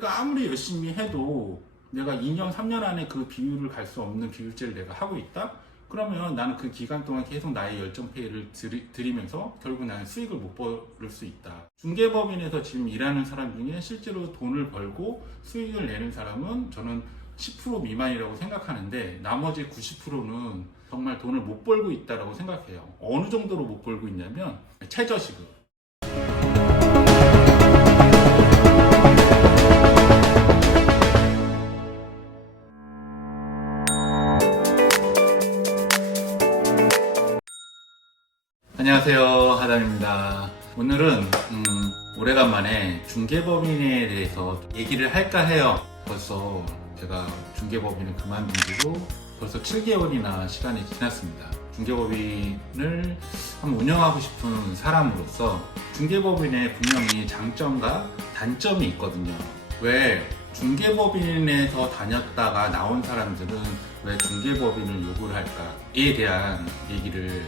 내가 아무리 열심히 해도 내가 2년, 3년 안에 그 비율을 갈 수 없는 비율제를 내가 하고 있다? 그러면 나는 그 기간 동안 계속 나의 열정페이를 들이면서 결국 나는 수익을 못 벌을 수 있다. 중개법인에서 지금 일하는 사람 중에 실제로 돈을 벌고 수익을 내는 사람은 저는 10% 미만이라고 생각하는데 나머지 90%는 정말 돈을 못 벌고 있다고 생각해요. 어느 정도로 못 벌고 있냐면 최저시급. 안녕하세요, 하담입니다. 오늘은 오래간만에 중개법인에 대해서 얘기를 할까 해요. 벌써 제가 중개법인을 그만둔 지도 벌써 7개월이나 시간이 지났습니다. 중개법인을 한번 운영하고 싶은 사람으로서 중개법인에 분명히 장점과 단점이 있거든요. 왜 중개법인에서 다녔다가 나온 사람들은 왜 중개법인을 요구를 할까에 대한 얘기를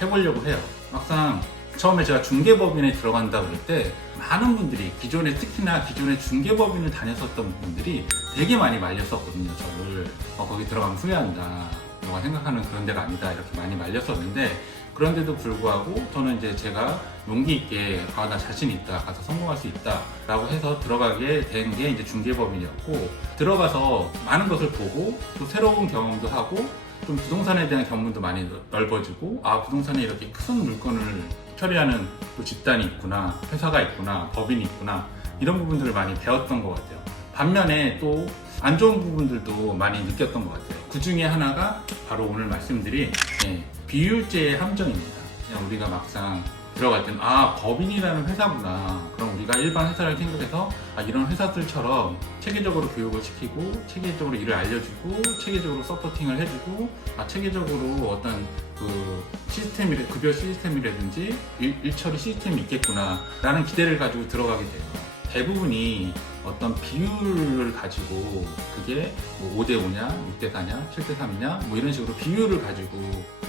해보려고 해요. 막상 처음에 제가 중개법인에 들어간다 그럴 때 많은 분들이 특히나 기존에 중개법인을 다녔었던 분들이 되게 많이 말렸었거든요. 저를 거기 들어가면 후회한다, 너가 생각하는 그런 데가 아니다, 이렇게 많이 말렸었는데, 그런데도 불구하고 저는 이제 제가 용기 있게 나 자신 있다, 가서 성공할 수 있다 라고 해서 들어가게 된 게 이제 중개법인이었고, 들어가서 많은 것을 보고 또 새로운 경험도 하고 좀 부동산에 대한 견문도 많이 넓어지고, 부동산에 이렇게 큰 물건을 처리하는 또 집단이 있구나, 회사가 있구나, 법인이 있구나, 이런 부분들을 많이 배웠던 것 같아요. 반면에 또 안 좋은 부분들도 많이 느꼈던 것 같아요. 그 중에 하나가 바로 오늘 말씀드린 비율제의 함정입니다. 그냥 우리가 막상 들어갈 때는 법인이라는 회사구나, 그럼 우리가 일반 회사를 생각해서 이런 회사들처럼 체계적으로 교육을 시키고 체계적으로 일을 알려주고 체계적으로 서포팅을 해주고 체계적으로 어떤 그 급여 시스템이라든지 일처리 시스템이 있겠구나 라는 기대를 가지고 들어가게 돼요. 대부분이 어떤 비율을 가지고, 그게 5대5냐, 6대4냐, 7대3이냐, 이런 식으로 비율을 가지고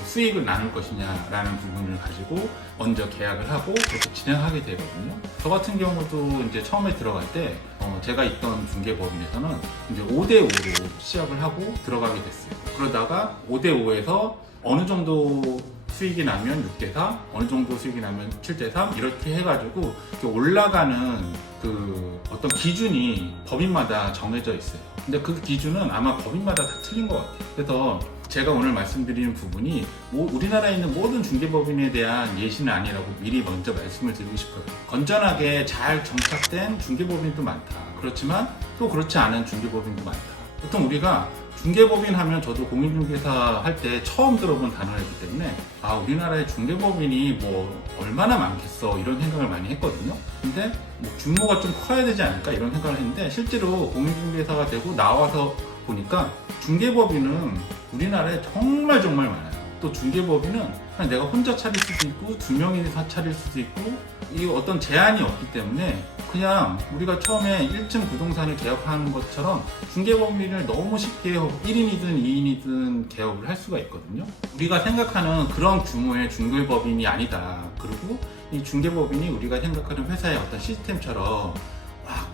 수익을 나눌 것이냐 라는 부분을 가지고 먼저 계약을 하고 계속 진행하게 되거든요. 저 같은 경우도 이제 처음에 들어갈 때 제가 있던 중개법인에서는 이제 5대5로 시작을 하고 들어가게 됐어요. 그러다가 5대5에서 어느 정도 수익이 나면 6대4, 어느 정도 수익이 나면 7대3, 이렇게 해가지고 이렇게 올라가는 그 어떤 기준이 법인마다 정해져 있어요. 근데 그 기준은 아마 법인마다 다 틀린 것 같아요. 그래서 제가 오늘 말씀드리는 부분이 우리나라에 있는 모든 중개법인에 대한 예시는 아니라고 미리 먼저 말씀을 드리고 싶어요. 건전하게 잘 정착된 중개법인도 많다. 그렇지만 또 그렇지 않은 중개법인도 많다. 보통 우리가 중개법인 하면, 저도 공인중개사 할 때 처음 들어본 단어이기 때문에 우리나라의 중개법인이 얼마나 많겠어, 이런 생각을 많이 했거든요. 근데 규모가 좀 커야 되지 않을까, 이런 생각을 했는데, 실제로 공인중개사가 되고 나와서 보니까 중개법인은 우리나라에 정말 많아요. 또 중개법인은 그냥 내가 혼자 차릴 수도 있고 2명이 차릴 수도 있고, 이 어떤 제한이 없기 때문에 그냥 우리가 처음에 1층 부동산을 개업하는 것처럼 중개법인을 너무 쉽게 1인이든 2인이든 개업을 할 수가 있거든요. 우리가 생각하는 그런 규모의 중개법인이 아니다. 그리고 이 중개법인이 우리가 생각하는 회사의 어떤 시스템처럼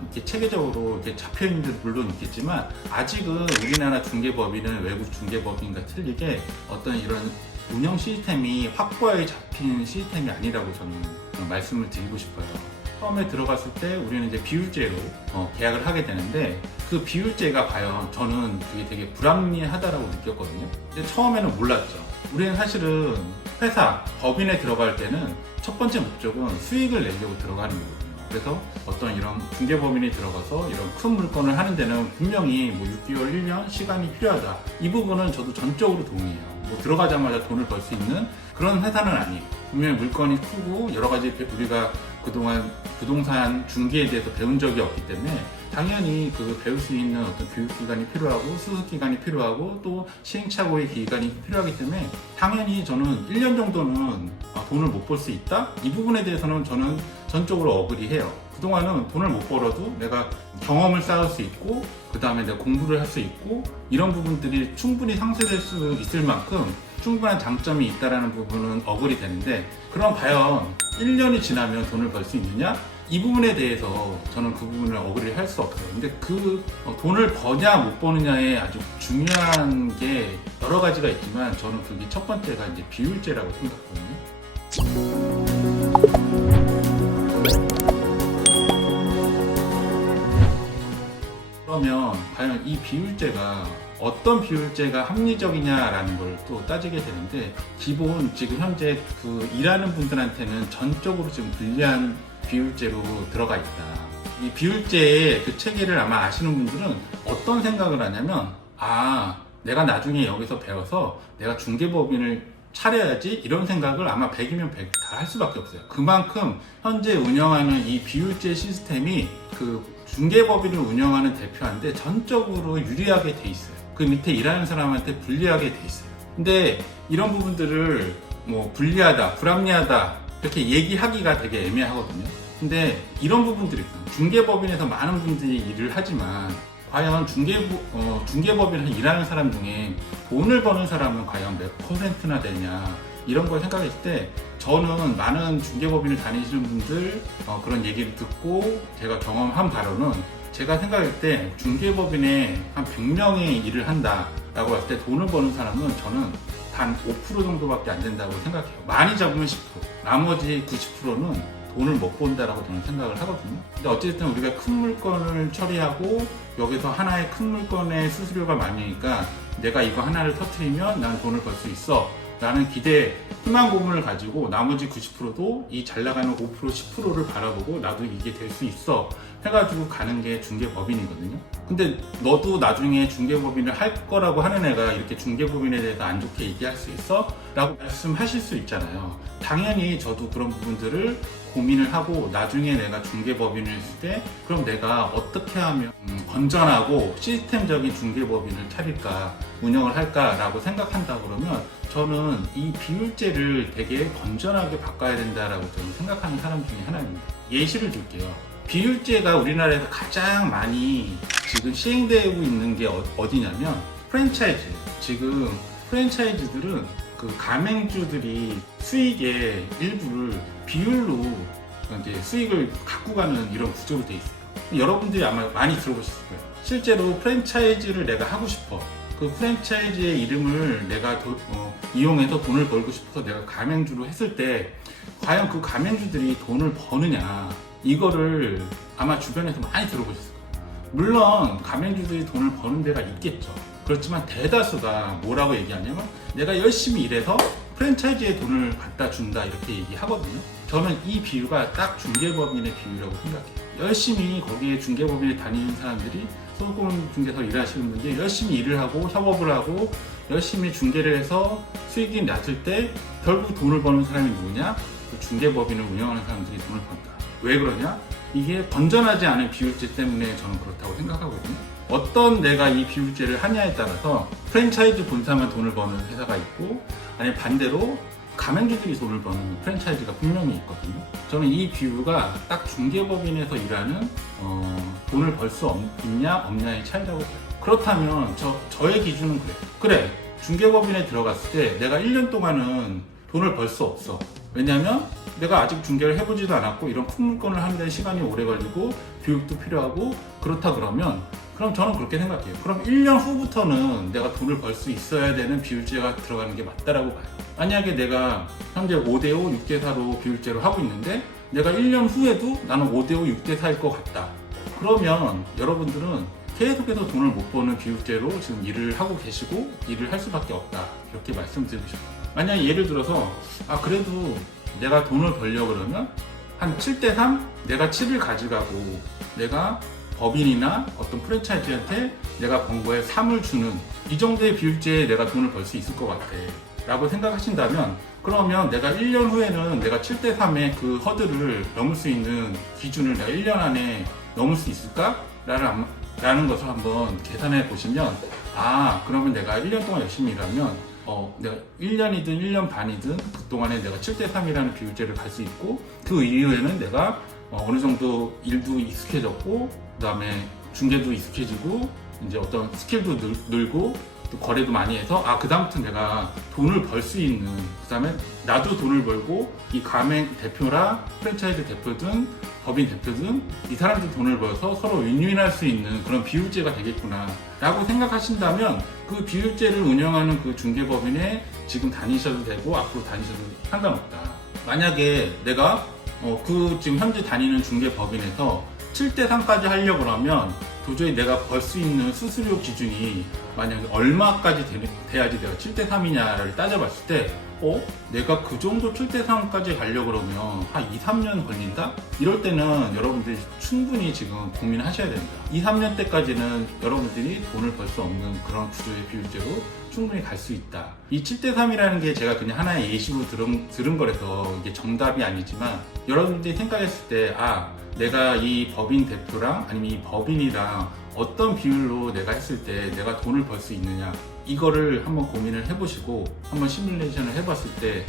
이렇게 체계적으로 이렇게 잡혀있는 데도 물론 있겠지만, 아직은 우리나라 중개법인은 외국 중개법인과 틀리게 어떤 이런 운영 시스템이 확고하게 잡힌 시스템이 아니라고 저는 말씀을 드리고 싶어요. 처음에 들어갔을 때 우리는 이제 비율제로 계약을 하게 되는데, 그 비율제가 과연 저는 그게 되게 불합리하다라고 느꼈거든요. 근데 처음에는 몰랐죠. 우리는 사실은 회사, 법인에 들어갈 때는 첫 번째 목적은 수익을 내려고 들어가는 거거든요. 그래서 어떤 이런 중개법인에 들어가서 이런 큰 물건을 하는 데는 분명히 6개월, 1년 시간이 필요하다. 이 부분은 저도 전적으로 동의해요. 들어가자마자 돈을 벌 수 있는 그런 회사는 아니에요. 분명히 물건이 크고 여러 가지 우리가 그동안 부동산 중개에 대해서 배운 적이 없기 때문에 당연히 그 배울 수 있는 어떤 교육기간이 필요하고 수습기간이 필요하고 또 시행착오의 기간이 필요하기 때문에 당연히 저는 1년 정도는 돈을 못 벌 수 있다? 이 부분에 대해서는 저는 전적으로 어그리해요. 그동안은 돈을 못 벌어도 내가 경험을 쌓을 수 있고, 그 다음에 내가 공부를 할 수 있고, 이런 부분들이 충분히 상쇄될 수 있을 만큼 충분한 장점이 있다는 부분은 어글이 되는데, 그럼 과연 1년이 지나면 돈을 벌 수 있느냐? 이 부분에 대해서 저는 그 부분을 어그리를 할 수 없어요. 근데 그 돈을 버냐 못 버느냐에 아주 중요한 게 여러 가지가 있지만 저는 그게 첫 번째가 이제 비율제라고 생각하거든요. 그러면 과연 이 비율제가 어떤 비율제가 합리적이냐라는 걸 또 따지게 되는데, 기본 지금 현재 그 일하는 분들한테는 전적으로 지금 불리한 비율제로 들어가 있다. 이 비율제의 그 체계를 아마 아시는 분들은 어떤 생각을 하냐면, 내가 나중에 여기서 배워서 내가 중개법인을 차려야지, 이런 생각을 아마 100이면 100 다 할 수밖에 없어요. 그만큼 현재 운영하는 이 비율제 시스템이 그 중개법인을 운영하는 대표한테 전적으로 유리하게 돼 있어요. 그 밑에 일하는 사람한테 불리하게 돼 있어요. 근데 이런 부분들을 뭐 불리하다, 불합리하다 이렇게 얘기하기가 되게 애매하거든요. 근데 이런 부분들이 있어요. 중개법인에서 많은 분들이 일을 하지만 과연 중개법인에서 일하는 사람 중에 돈을 버는 사람은 과연 몇 %나 되냐, 이런 걸 생각했을 때 저는 많은 중개법인을 다니시는 분들 그런 얘기를 듣고 제가 경험한 바로는, 제가 생각할 때 중개법인에 한 100명이 일을 한다라고 했을 때 돈을 버는 사람은 저는 단 5% 정도밖에 안 된다고 생각해요. 많이 잡으면 10%, 나머지 90%는 돈을 못 본다라고 저는 생각을 하거든요. 근데 어쨌든 우리가 큰 물건을 처리하고 여기서 하나의 큰 물건의 수수료가 많으니까 내가 이거 하나를 터트리면 난 돈을 벌 수 있어 라는 기대, 희망 고문을 가지고 나머지 90%도 이 잘 나가는 5%, 10%를 바라보고 나도 이게 될 수 있어 해가지고 가는 게 중개법인이거든요. 근데 너도 나중에 중개법인을 할 거라고 하는 애가 이렇게 중개법인에 대해서 안 좋게 얘기할 수 있어? 라고 말씀하실 수 있잖아요. 당연히 저도 그런 부분들을 고민을 하고, 나중에 내가 중개법인을 했을 때 그럼 내가 어떻게 하면 건전하고 시스템적인 중개법인을 차릴까, 운영을 할까 라고 생각한다 그러면 저는 이 비율제를 되게 건전하게 바꿔야 된다라고 저는 생각하는 사람 중에 하나입니다. 예시를 줄게요. 비율제가 우리나라에서 가장 많이 지금 시행되고 있는 게 어디냐면 프랜차이즈. 지금 프랜차이즈들은 그 가맹주들이 수익의 일부를 비율로 이제 수익을 갖고 가는 이런 구조로 돼 있어요. 여러분들이 아마 많이 들어보셨을 거예요. 실제로 프랜차이즈를 내가 하고 싶어. 그 프랜차이즈의 이름을 내가 이용해서 돈을 벌고 싶어서 내가 가맹주로 했을 때 과연 그 가맹주들이 돈을 버느냐, 이거를 아마 주변에서 많이 들어보셨을 거예요. 물론 가맹주들이 돈을 버는 데가 있겠죠. 그렇지만 대다수가 뭐라고 얘기하냐면 내가 열심히 일해서 프랜차이즈에 돈을 갖다 준다, 이렇게 얘기하거든요. 저는 이 비유가 딱 중개법인의 비유라고 생각해요. 열심히 거기에 중개법인에 다니는 사람들이, 소금 중개사 일하시는 분들이 열심히 일을 하고 협업을 하고 열심히 중개를 해서 수익이 낮을 때 결국 돈을 버는 사람이 누구냐? 그 중개법인을 운영하는 사람들이 돈을 번다. 왜 그러냐? 이게 건전하지 않은 비율제 때문에 저는 그렇다고 생각하거든요. 어떤 내가 이 비율제를 하냐에 따라서 프랜차이즈 본사만 돈을 버는 회사가 있고, 아니면 반대로 가맹주들이 돈을 버는 프랜차이즈가 분명히 있거든요. 저는 이 비유가 딱 중개법인에서 일하는 돈을 벌 수 있냐 없냐의 차이라고 봐요. 그렇다면 저의 기준은 그래, 중개법인에 들어갔을 때 내가 1년 동안은 돈을 벌 수 없어. 왜냐면 내가 아직 중개를 해보지도 않았고 이런 큰 물건을 하는데 시간이 오래 걸리고 교육도 필요하고 그렇다 그러면, 그럼 저는 그렇게 생각해요. 그럼 1년 후부터는 내가 돈을 벌 수 있어야 되는 비율제가 들어가는 게 맞다라고 봐요. 만약에 내가 현재 5대5, 6대4로 비율제로 하고 있는데 내가 1년 후에도 나는 5대5, 6대4일 것 같다. 그러면 여러분들은 계속해서 돈을 못 버는 비율제로 지금 일을 하고 계시고 일을 할 수밖에 없다, 이렇게 말씀드리고 싶어요. 만약에 예를 들어서 그래도 내가 돈을 벌려고 그러면 한 7대3? 내가 7을 가져가고 내가 법인이나 어떤 프랜차이즈한테 내가 번 거에 3을 주는 이 정도의 비율제에 내가 돈을 벌 수 있을 것 같아 라고 생각하신다면, 그러면 내가 1년 후에는 내가 7대3의 그 허들을 넘을 수 있는 기준을 내가 1년 안에 넘을 수 있을까? 라는 것을 한번 계산해 보시면, 그러면 내가 1년 동안 열심히 일하면 내가 1년이든 1년 반이든 그동안에 내가 7대3이라는 비율제를 갈 수 있고, 그 이후에는 내가 어느 정도 일도 익숙해졌고 그 다음에 중개도 익숙해지고 이제 어떤 스킬도 늘고 또 거래도 많이 해서 그 다음부터 내가 돈을 벌 수 있는, 그 다음에 나도 돈을 벌고 이 가맹 대표랑 프랜차이즈 대표든 법인 대표든 이 사람들 돈을 벌어서 서로 윈윈할 수 있는 그런 비율제가 되겠구나 라고 생각하신다면 그 비율제를 운영하는 그 중개법인에 지금 다니셔도 되고 앞으로 다니셔도 상관없다. 만약에 내가 그 지금 현재 다니는 중개법인에서 7대3까지 하려고 하면 도저히 내가 벌 수 있는 수수료 기준이 만약에 얼마까지 돼야지 내가 7대3이냐를 따져봤을 때 내가 그 정도 7대3까지 가려고 그러면 한 2, 3년 걸린다? 이럴 때는 여러분들이 충분히 지금 고민하셔야 됩니다. 2, 3년 때까지는 여러분들이 돈을 벌 수 없는 그런 구조의 비율제로 충분히 갈 수 있다. 이 7대3이라는 게 제가 그냥 하나의 예시로 들은 거라서 이게 정답이 아니지만 여러분들이 생각했을 때 내가 이 법인 대표랑 아니면 이 법인이랑 어떤 비율로 내가 했을 때 내가 돈을 벌 수 있느냐, 이거를 한번 고민을 해보시고 한번 시뮬레이션을 해봤을 때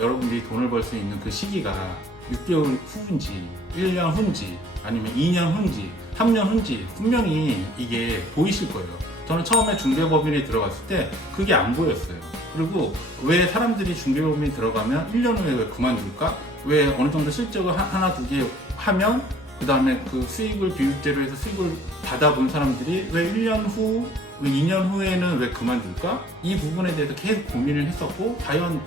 여러분들이 돈을 벌 수 있는 그 시기가 6개월 후인지 1년 후인지 아니면 2년 후인지 3년 후인지 분명히 이게 보이실 거예요. 저는 처음에 중개법인에 들어갔을 때 그게 안 보였어요. 그리고 왜 사람들이 중개법인에 들어가면 1년 후에 왜 그만둘까? 왜 어느 정도 실적을 하나 두 개 하면 그 다음에 그 수익을 비율제로 해서 수익을 받아본 사람들이 왜 1년 후, 왜 2년 후에는 왜 그만둘까? 이 부분에 대해서 계속 고민을 했었고 과연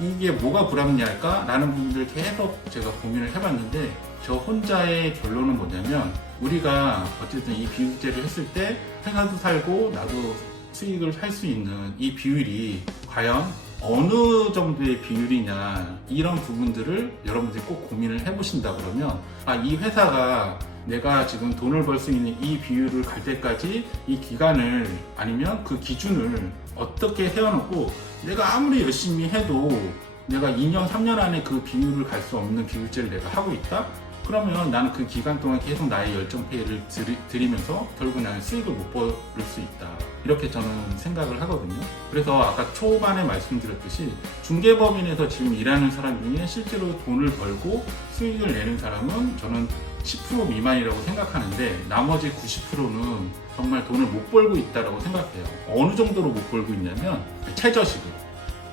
이게 뭐가 불합리할까? 라는 부분들을 계속 제가 고민을 해봤는데 저 혼자의 결론은 뭐냐면 우리가 어쨌든 이 비율제를 했을 때 회사도 살고 나도 수익을 할 수 있는 이 비율이 과연 어느 정도의 비율이냐, 이런 부분들을 여러분들이 꼭 고민을 해보신다 그러면 이 회사가 내가 지금 돈을 벌 수 있는 이 비율을 갈 때까지 이 기간을 아니면 그 기준을 어떻게 세워놓고 내가 아무리 열심히 해도 내가 2년 3년 안에 그 비율을 갈 수 없는 비율제를 내가 하고 있다? 그러면 나는 그 기간 동안 계속 나의 열정페이를 들이면서 결국 나는 수익을 못 벌 수 있다. 이렇게 저는 생각을 하거든요. 그래서 아까 초반에 말씀드렸듯이 중개법인에서 지금 일하는 사람 중에 실제로 돈을 벌고 수익을 내는 사람은 저는 10% 미만이라고 생각하는데 나머지 90%는 정말 돈을 못 벌고 있다고 생각해요. 어느 정도로 못 벌고 있냐면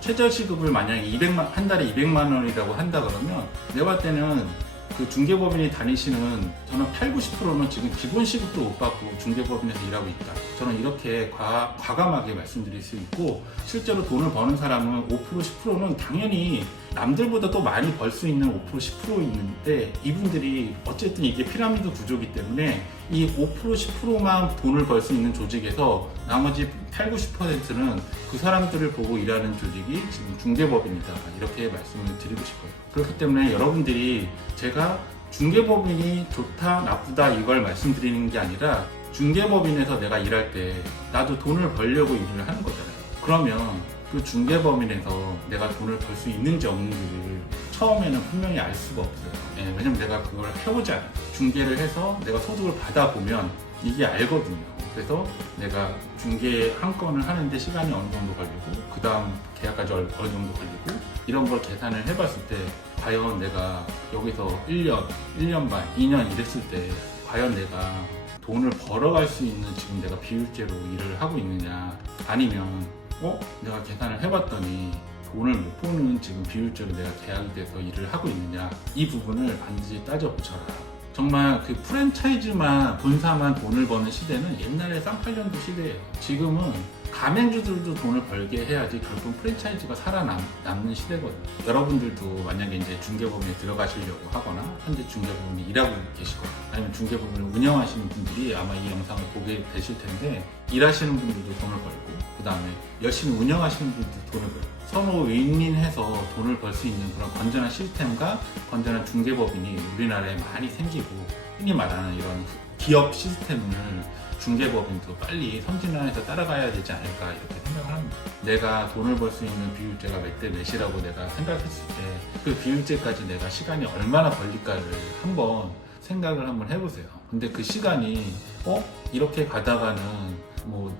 최저시급을 만약에 한 달에 200만 원이라고 한다 그러면 내가 봤을 때는 그 중개법인이 다니시는 저는 8, 90%는 지금 기본 시급도 못 받고 중개법인에서 일하고 있다. 저는 이렇게 과감하게 말씀드릴 수 있고 실제로 돈을 버는 사람은 5%, 10%는 당연히 남들보다 또 많이 벌 수 있는 5%, 10% 있는데 이분들이 어쨌든 이게 피라미드 구조이기 때문에 이 5%, 10%만 돈을 벌 수 있는 조직에서 나머지 8, 90%는 그 사람들을 보고 일하는 조직이 지금 중개법인이다. 이렇게 말씀을 드리고 싶어요. 그렇기 때문에 여러분들이 제가 중개법인이 좋다, 나쁘다 이걸 말씀드리는 게 아니라 중개법인에서 내가 일할 때 나도 돈을 벌려고 일을 하는 거잖아요. 그러면 그 중개법인에서 내가 돈을 벌 수 있는지 없는지를 처음에는 분명히 알 수가 없어요. 왜냐면 내가 그걸 해보지 않아요. 중개를 해서 내가 소득을 받아보면 이게 알거든요. 그래서 내가 중개 한 건을 하는데 시간이 어느 정도 걸리고 그 다음 계약까지 어느 정도 걸리고 이런 걸 계산을 해봤을 때 과연 내가 여기서 1년 반, 2년 일했을 때 과연 내가 돈을 벌어갈 수 있는 지금 내가 비율제로 일을 하고 있느냐, 아니면 내가 계산을 해봤더니 돈을 못 버는 지금 비율제로 내가 계약이 돼서 일을 하고 있느냐, 이 부분을 반드시 따져보셔라. 정말 그 프랜차이즈만, 본사만 돈을 버는 시대는 옛날에 쌍팔년도 시대예요. 지금은 가맹주들도 돈을 벌게 해야지 결국 프랜차이즈가 살아남는 시대거든요. 여러분들도 만약에 이제 중개법인에 들어가시려고 하거나 현재 중개법인에 일하고 계시거나 아니면 중개법인을 운영하시는 분들이 아마 이 영상을 보게 되실 텐데 일하시는 분들도 돈을 벌고 그 다음에 열심히 운영하시는 분들도 돈을 벌고 서로 윈윈해서 돈을 벌 수 있는 그런 건전한 시스템과 건전한 중개법인이 우리나라에 많이 생기고 흔히 말하는 이런 기업 시스템을 중개법인도 빨리 선진화해서 따라가야 되지 않을까 이렇게 생각을 합니다. 내가 돈을 벌 수 있는 비율제가 몇 대 몇이라고 내가 생각했을 때 그 비율제까지 내가 시간이 얼마나 걸릴까를 한번 생각을 한번 해보세요. 근데 그 시간이 이렇게 가다가는 뭐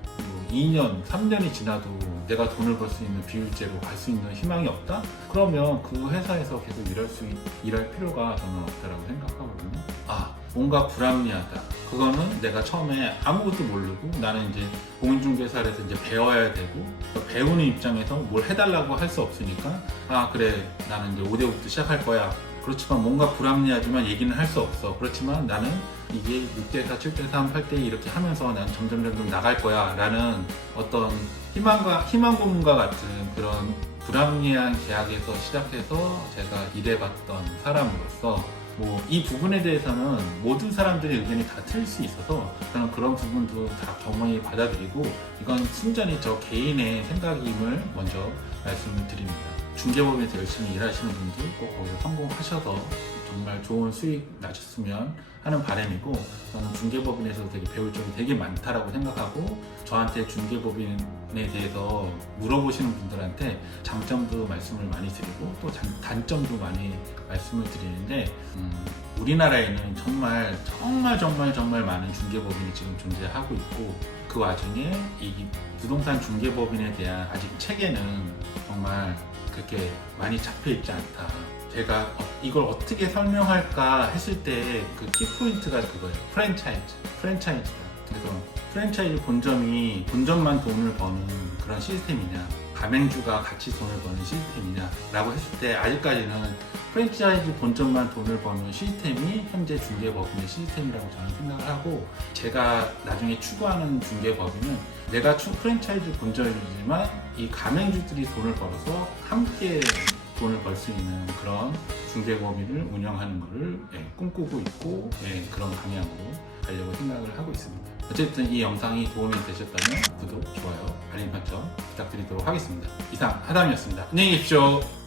2년, 3년이 지나도 내가 돈을 벌 수 있는 비율제로 갈 수 있는 희망이 없다? 그러면 그 회사에서 계속 일할 필요가 저는 없다라고 생각하거든요. 뭔가 불합리하다. 그거는 내가 처음에 아무것도 모르고 나는 이제 공인중개사에서 이제 배워야 되고, 배우는 입장에서 뭘 해달라고 할 수 없으니까 그래 나는 이제 5대부터 시작할 거야. 그렇지만 뭔가 불합리하지만 얘기는 할 수 없어. 그렇지만 나는 이게 6대4, 7대3, 8대2 이렇게 하면서 난 점점 나갈 거야 라는 어떤 희망 고문과 같은 그런 불합리한 계약에서 시작해서 제가 일해봤던 사람으로서 이 부분에 대해서는 모든 사람들의 의견이 다 틀릴 수 있어서 저는 그런 부분도 다 겸허히 받아들이고, 이건 순전히 저 개인의 생각임을 먼저 말씀을 드립니다. 중개법인에서 열심히 일하시는 분들 꼭 거기서 성공하셔서 정말 좋은 수익 나셨으면 하는 바람이고, 저는 중개법인에서 되게 배울 점이 되게 많다라고 생각하고, 저한테 중개법인에 대해서 물어보시는 분들한테 장점도 말씀을 많이 드리고 또 단점도 많이 말씀을 드리는데, 우리나라에는 정말 많은 중개법인이 지금 존재하고 있고, 그 와중에 이 부동산 중개법인에 대한 아직 체계는 정말 그렇게 많이 잡혀 있지 않다. 제가 이걸 어떻게 설명할까 했을 때 그 키포인트가 그거예요. 프랜차이즈다. 그래서 프랜차이즈 본점만 돈을 버는 그런 시스템이냐, 가맹주가 같이 돈을 버는 시스템이냐 라고 했을 때, 아직까지는 프랜차이즈 본점만 돈을 버는 시스템이 현재 중개법인의 시스템이라고 저는 생각을 하고, 제가 나중에 추구하는 중개법인은 내가 프랜차이즈 본점이지만 이 가맹주들이 돈을 벌어서 함께 돈을 벌 수 있는 그런 중개법인을 운영하는 것을 꿈꾸고 있고, 그런 방향으로 가려고 생각을 하고 있습니다. 어쨌든 이 영상이 도움이 되셨다면 구독, 좋아요, 알림 설정 부탁드리도록 하겠습니다. 이상 하담이었습니다. 안녕히 계십시오.